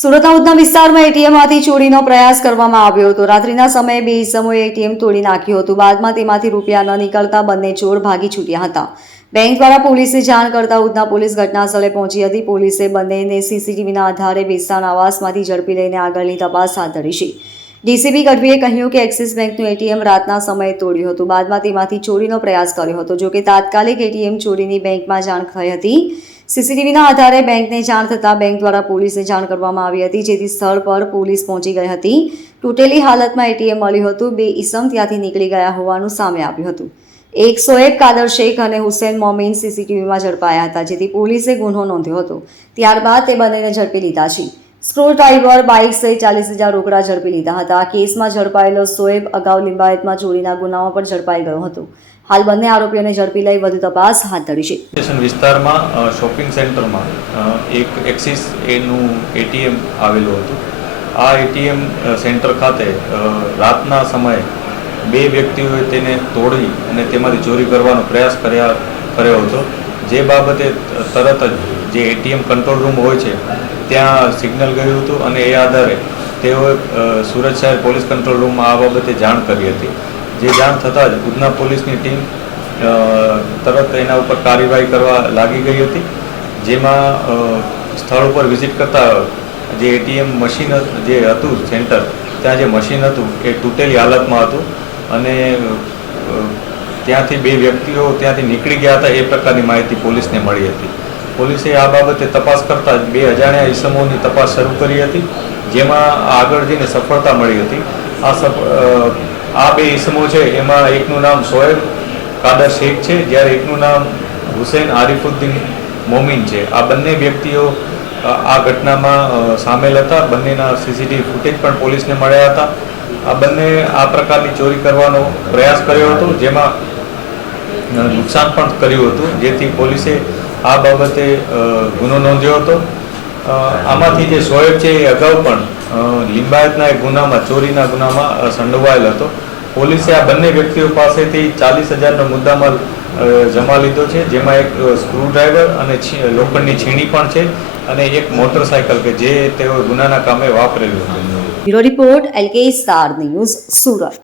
સુરતના ઉધના વિસ્તારમાં એટીએમમાંથી ચોરીનો પ્રયાસ કરવામાં આવ્યો હતો। રાત્રિના સમયે બે ઇસમોએ એટીએમ તોડી નાખ્યું હતું। બાદમાં તેમાંથી રૂપિયા ન નીકળતા બંને ચોર ભાગી છૂટ્યા હતા। બેંક દ્વારા પોલીસે જાણ કરતા ઉધના પોલીસ ઘટનાસ્થળે પહોંચી હતી। પોલીસે બંનેને સીસીટીવીના આધારે બેસ્તાન આવાસમાંથી ઝડપી લઈને આગળની તપાસ હાથ ધરી છે। ડીસીપી ગઢવીએ કહ્યું કે એક્સિસ બેંકનું એટીએમ રાતના સમયે તોડ્યું હતું। બાદમાં તેમાંથી ચોરીનો પ્રયાસ કર્યો હતો। જોકે તાત્કાલિક એટીએમ ચોરીની બેંકમાં જાણ થઈ હતી। સીસીટીવીના આધારે બેંકને જાણ થતાં બેંક દ્વારા પોલીસને જાણ કરવામાં આવી હતી, જેથી સ્થળ પર પોલીસ પહોંચી ગઈ હતી। તૂટેલી હાલતમાં એટીએમ મળ્યું હતું। બે ઇસમ ત્યાંથી નીકળી ગયા હોવાનું સામે આવ્યું હતું। એક સોએબ કાદર શેખ અને હુસેન મોમીન સીસીટીવીમાં ઝડપાયા હતા, જેથી પોલીસે ગુનો નોંધ્યો હતો। ત્યારબાદ તે બંનેને ઝડપી લીધા છે। સ્ક્રૂ ડ્રાઈવર, બાઇક સહિત 40,000 રોકડા ઝડપી લીધા હતા। આ કેસમાં ઝડપાયેલો સોએબ અગાઉ લિંબાયતમાં ચોરીના ગુનામાં પણ ઝડપાઈ ગયો હતો। હાલ બંને આરોપીઓને ઝડપી લઈ વધુ તપાસ હાથ ધરી છે। સ્ટેશન વિસ્તારમાં શોપિંગ સેન્ટરમાં એક એક્સિસ એનું એટીએમ આવેલું હતું। આ એટીએમ સેન્ટર ખાતે રાતના સમયે બે વ્યક્તિઓએ તેને તોડી અને તેમાંથી ચોરી કરવાનો પ્રયાસ કર્યો હતો। જે બાબતે તરત જ જે એટીએમ કંટ્રોલ રૂમ હોય છે ત્યાં સિગ્નલ ગયું હતું અને એ આધારે તેઓએ સુરત શહેર પોલીસ કંટ્રોલ રૂમમાં આ બાબતે જાણ કરી હતી। જે જાણ થતાં જ ઉધના પોલીસની ટીમ તરત એના ઉપર કાર્યવાહી કરવા લાગી ગઈ હતી। જેમાં સ્થળ ઉપર વિઝિટ કરતા જે એટીએમ મશીન જે હતું સેન્ટર, ત્યાં જે મશીન હતું એ તૂટેલી હાલતમાં હતું અને ત્યાંથી બે વ્યક્તિઓ ત્યાંથી નીકળી ગયા હતા એ પ્રકારની માહિતી પોલીસને મળી હતી। પોલીસે આ બાબતે તપાસ કરતાં જ બે અજાણ્યા ઇસમોની તપાસ શરૂ કરી હતી, જેમાં આગળ જઈને સફળતા મળી હતી। આ બે ઇસમો છે એમાં એકનું નામ સોએબ કાદર શેખ છે, જ્યારે એકનું નામ હુસેન આરિફુદ્દીન મોમીન છે। આ બંને વ્યક્તિઓ આ ઘટનામાં સામેલ હતા। બંનેના સીસીટીવી ફૂટેજ પણ પોલીસને મળ્યા હતા। આ બંને આ પ્રકારની ચોરી કરવાનો પ્રયાસ કર્યો હતો, જેમાં નુકસાન પણ કર્યું હતું, જેથી પોલીસે આ બાબતે ગુનો નોંધ્યો હતો। આમાંથી જે સોએબ છે એ અગાઉ પણ લિંબાયતના એક ગુનામાં, ચોરીના ગુનામાં સંડોવાયેલ હતો। પોલીસે આ બંને વ્યક્તિઓ પાસેથી 40,000નો મુદ્દામાલ જમા લીધો છે, જેમાં એક સ્ક્રૂ ડ્રાઈવર અને લોખંડની છીણી પણ છે અને એક મોટરસાયકલ કે જે તેઓ ગુનાના કામે વાપરેલું હતું। Bureau report LK star news, Surat.